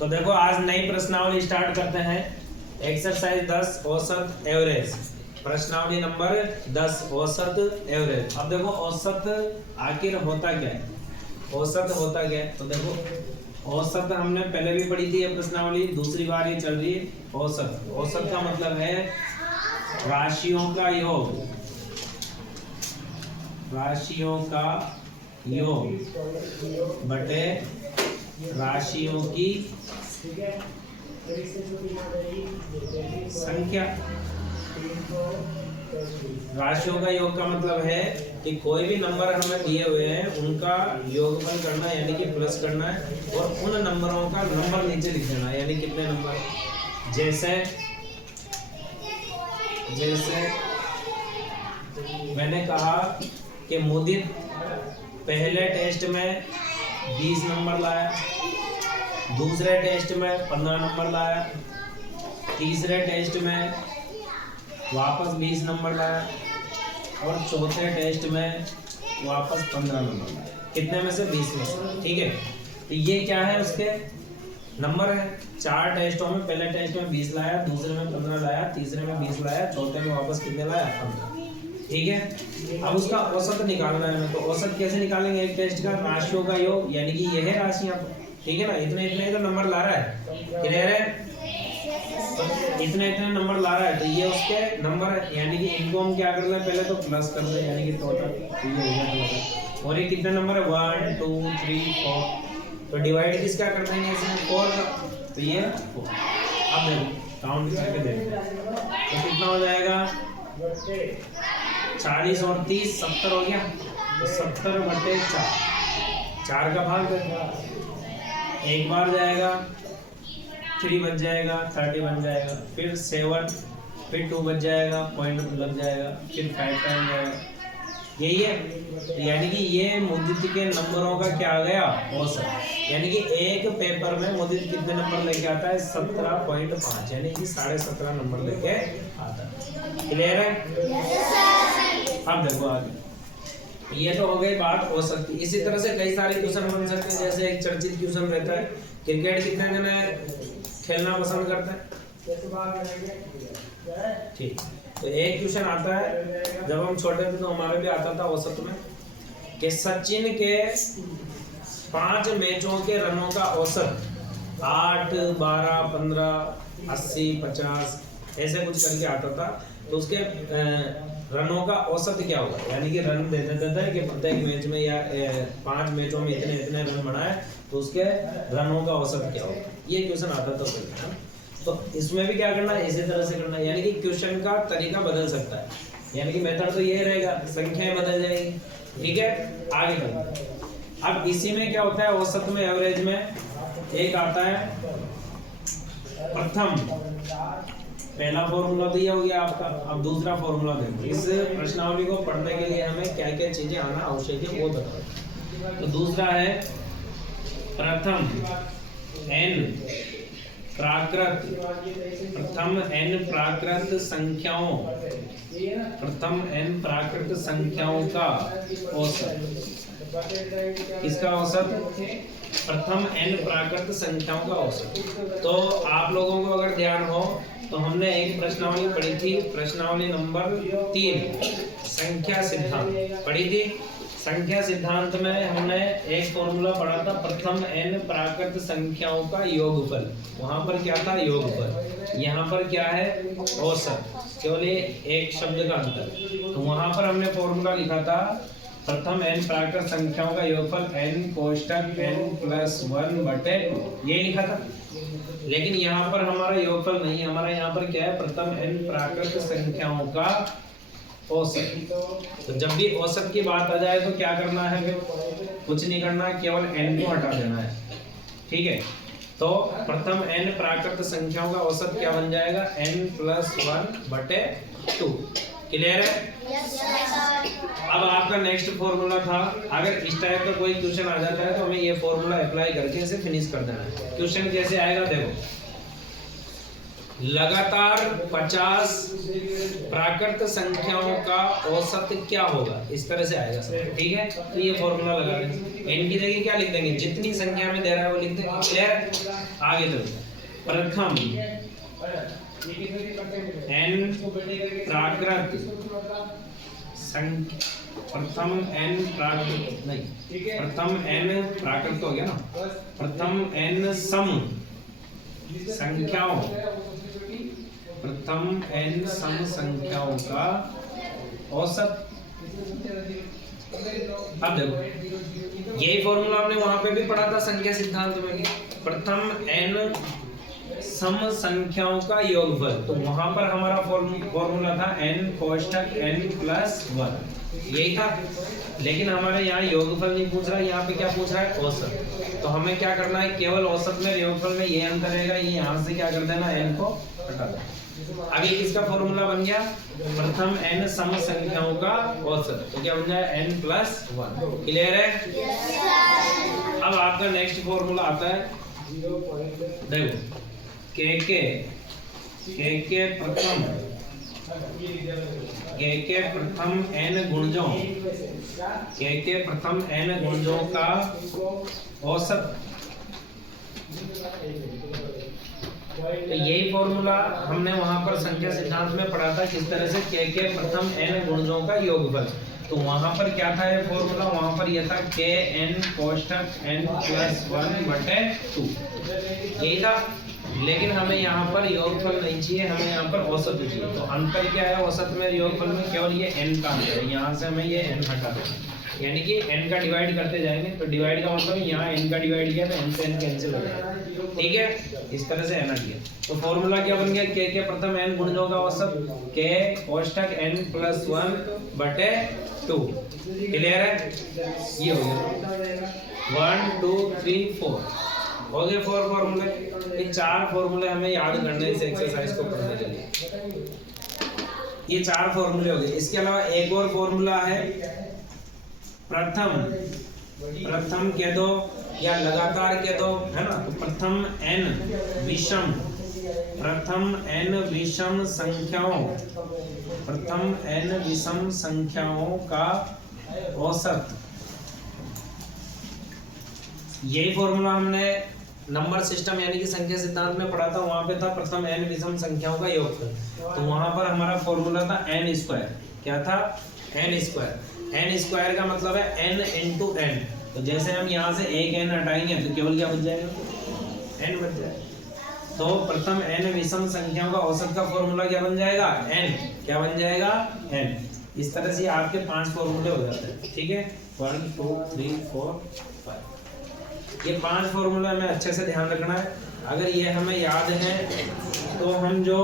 तो देखो आज नई प्रश्नावली स्टार्ट करते हैं। एक्सरसाइज 10 औसत एवरेज, प्रश्नावली नंबर 10 औसत एवरेज। अब देखो औसत आखिर होता क्या है, औसत होता क्या है। तो देखो औसत हमने पहले भी पढ़ी थी, ये प्रश्नावली दूसरी बार ये चल रही है। औसत, औसत का मतलब है राशियों का योग, राशियों का योग बटे राशियों की संख्या। राशियों का योग का मतलब है कि कोई भी नंबर हमें दिए हुए हैं उनका योगफल करना है, यानी कि प्लस करना है, और उन नंबरों का नंबर नीचे लिख देना है, यानी कितने नंबर। जैसे जैसे मैंने कहा कि मुदित पहले टेस्ट में 20 नंबर लाया, दूसरे टेस्ट में 15 नंबर लाया, तीसरे टेस्ट में वापस 20 नंबर लाया, और चौथे टेस्ट में वापस 15 नंबर लाया। कितने में से? 20 में से। ठीक है, तो ये क्या है, उसके नंबर है। 4 टेस्टों में, पहले टेस्ट में 20 लाया, दूसरे में 15 लाया, तीसरे में 20 लाया, चौथे में वापस कितने लाया? 15। ठीक है, अब उसका औसत निकालना है हमें। तो औसत कैसे निकालेंगे? एक टेस्ट का राशियों का योग, यानी कि ये है राशियां। ठीक है ना, इतने इतने तो नंबर ला रहा है, क्लियर है? इतने इतने नंबर ला रहा है, तो ये उसके नंबर है, यानी कि इनको हम क्या कर रहे हैं, पहले तो प्लस कर रहे हैं, यानी कि टोटल ये हो गया टोटल। और ये कितने नंबर है? 1 2 3 4। तो डिवाइड किसका कर देंगे इसमें? 4 का, तो ये 4। अब देखो काउंट करके देखो तो कितना हो जाएगा? 40 और 30 70 हो गया। तो 70 बटे 4 का भाग एक बार जाएगा, 3 बच जाएगा, 30 बन जाएगा, फिर 7, फिर 2 बच जाएगा, पॉइंट लग जाएगा, फिर 5 टाइम जाएगा। यही है, यानी कि ये मुदित के नंबरों का क्या आ गया? औसत। यानी कि एक पेपर में मुदित कितने नंबर लेके आता है? 17.5, यानी कि 17.5 नंबर लेके आता है। क्लियर है? अब देखो आगे, ये तो हो गई बात औसत की। इसी तरह से कई सारे क्वेश्चन बन सकते हैं। जैसे एक चर्चित क्वेश्चन रहता है, क्रिकेट कितने जने खेलना पसंद करते हैं? ठीक, तो एक क्वेश्चन आता है, जब हम छोटे थे तो हमारे भी आता था औसत में, कि सचिन के 5 मैचों के रनों का औसत 8 12 15 80 50 ऐसे कुछ करके आता था। तो उसके रनों का औसत क्या होगा, यानी कि रन दे देता है कि प्रत्येक मैच में या 5 मैचों में इतने इतने रन बनाए, तो उसके रनों का औसत क्या होगा। ये क्वेश्चन आता था। तो इसमें भी क्या करना है? इसी तरह से करना है, यानी कि क्वेश्चन का तरीका बदल सकता है, यानी कि मेथड तो ये रहेगा, संख्याएं बदल जाएगी। ठीक है, आगे बढ़ते हैं। अब इसी में क्या होता है, औसत में, एवरेज में एक आता है प्रथम, पहला फॉर्मूला दिया हो गया आपका। अब दूसरा फॉर्मूला देखो, इस प्रश्नावली को पढ़ने के लिए हमें क्या क्या चीजें आना आवश्यक है वो बताओ। तो दूसरा है प्रथम n प्राकृत, प्रथम n प्राकृत संख्याओं, प्रथम n प्राकृत संख्याओं का औसत। किसका औसत? प्रथम n प्राकृत संख्याओं का औसत। तो आप लोगों को अगर ध्यान हो तो हमने एक प्रश्नावली पढ़ी थी, प्रश्नावली नंबर 3, संख्या सिद्धांत पढ़ी थी। संख्या सिद्धांत में हमने एक फॉर्मूला पढ़ा था, प्रथम n प्राकृत संख्याओं का योगफल। वहां पर क्या था? योगफल। यहाँ पर क्या है? औसत। केवल एक शब्द का अंतर। तो वहां पर हमने फॉर्मूला लिखा था, प्रथम n प्राकृत संख्याओं का योगफल n कोष्टक n + 1 बटे, ये लिखा था। लेकिन यहाँ पर हमारा योगफल नहीं, हमारा यहाँ पर क्या है? प्रथम n प्राकृत संख्याओं का औसत। तो जब भी औसत की बात आ जाए तो क्या करना है? फिर कुछ नहीं करना, केवल n को हटा देना है। ठीक है, तो प्रथम n प्राकृत संख्याओं का औसत क्या बन जाएगा? n + 1 बटे 2। क्लियर है? अब आपका नेक्स्ट फॉर्मूला था, अगर इस टाइप का कोई क्वेश्चन आ जाता है तो हमें ये फॉर्मूला अप्लाई करके इसे फिनिश कर देना है। क्वेश्चन कैसे आएगा देखो, लगातार 50 प्राकृत संख्याओं का औसत क्या होगा, इस तरह से आएगा सर। ठीक है, तो ये फॉर्मूला लगा देंगे। एन की जगह क्या लिख देंगे, जितनी संख्या में दे रहा है वो लिख देंगे। क्लियर, आगे चलो। प्रथम n प्राकृत प्रथम n प्राकृत नहीं, प्रथम n प्राकृत हो गया ना, प्रथम n सम संख्याओं, प्रथम n सम संख्याओं का औसत। अब देखो, यही फॉर्मूला हमने वहां पे भी पढ़ा था संख्या सिद्धांत में भी। प्रथम n सम संख्याओं का योगफल, तो वहां पर हमारा फॉर्मूला था n कोष्ठक n प्लस 1, यही था। लेकिन हमारे यहाँ योगफल नहीं पूछ रहा, यहाँ पे क्या पूछ रहा है, औसत। तो हमें क्या करना है, केवल औसत में योगफल में ये अंतर रहेगा, ये यहाँ से क्या कर देना, n को हटा देना। अब ये किसका फॉर्मूला बन गया, प्रथम n सम संख्याओं का औसत, तो क्या बन जाए n प्लस 1। क्लियर है। अब आपका नेक्स्ट फॉर्मूला आता है, देखो के प्रथम n गुणजों, के प्रथम n गुणजों का औसत। तो यही फॉर्मूला हमने वहां पर संख्या सिद्धांत में पढ़ा था, किस तरह से के प्रथम n गुणजों का योगफल। तो वहां पर क्या था ये फॉर्मूला, वहां पर यह था के n कोष्ठक n प्लस 1 बटे 2, यही था। लेकिन हमें यहाँ पर योगफल नहीं चाहिए, हमें यहाँ पर औसत चाहिए। तो अंतर क्या है औसत में योगफल में, केवल ये n का अंतर है। यहाँ से हमें ये n हटा देना, यानी कि n का डिवाइड करते जाएंगे, तो डिवाइड का मतलब यहाँ n का डिवाइड किया तो n से n कैंसिल हो जाएगा। ठीक है, इस तरह से n हट गया। तो फॉर्मूला क्या बन गया, के प्रथम n गुणजों का औसत, के कोष्ठक n प्लस 1 बटे 2। क्लियर है, ये हो गया 1 2 3 4 हो गए 4 फॉर्मूले। ये 4 फॉर्मूले हमें याद करने इस एक्सरसाइज को करने के लिए, ये 4 फॉर्मूले हो गए। इसके अलावा एक और फॉर्मूला है, प्रथम कह दो या लगातार कह दो, है ना। तो प्रथम n विषम, प्रथम n विषम संख्याओं, प्रथम n विषम संख्याओं का औसत। यही फॉर्मूला हमने नंबर सिस्टम यानी कि संख्या सिद्धांत में पढ़ा था, वहां पे था प्रथम n विषम संख्याओं का योगफल। तो वहां पर हमारा फॉर्मूला था n स्क्वायर। क्या था, n स्क्वायर। n स्क्वायर का मतलब है n इंटू n। तो जैसे हम यहाँ से एक n हटाएंगे तो केवल क्या बच जाएगा, n बच जाएगा। तो प्रथम n विषम संख्याओं का औसत का फॉर्मूला क्या बन जाएगा, n। क्या बन जाएगा, n। इस तरह से आपके 5 फॉर्मूले हो जाते हैं। ठीक है, 1 2 3 4 5, ये 5 फॉर्मूला हमें अच्छे से ध्यान रखना है। अगर ये हमें याद है तो हम जो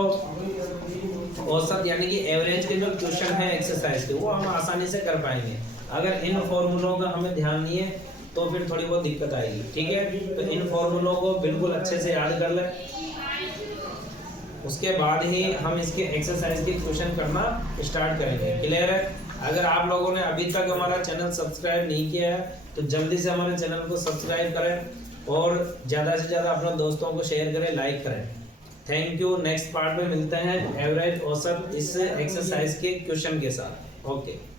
औसत यानी कि एवरेज के जो क्वेश्चन है एक्सरसाइज के, वो हम आसानी से कर पाएंगे। अगर इन फॉर्मूलों का हमें ध्यान नहीं है तो फिर थोड़ी बहुत दिक्कत आएगी। ठीक है, तो इन फॉर्मूलों को बिल्कुल अच्छे से याद कर लें, उसके बाद ही हम इसके एक्सरसाइज के क्वेश्चन करना स्टार्ट करेंगे। क्लियर है। अगर आप लोगों ने अभी तक हमारा चैनल सब्सक्राइब नहीं किया है तो जल्दी से हमारे चैनल को सब्सक्राइब करें और ज़्यादा से ज़्यादा अपने दोस्तों को शेयर करें, लाइक करें। Thank you. नेक्स्ट पार्ट में मिलते हैं एवरेज औसत इस एक्सरसाइज के क्वेश्चन के साथ। ओके।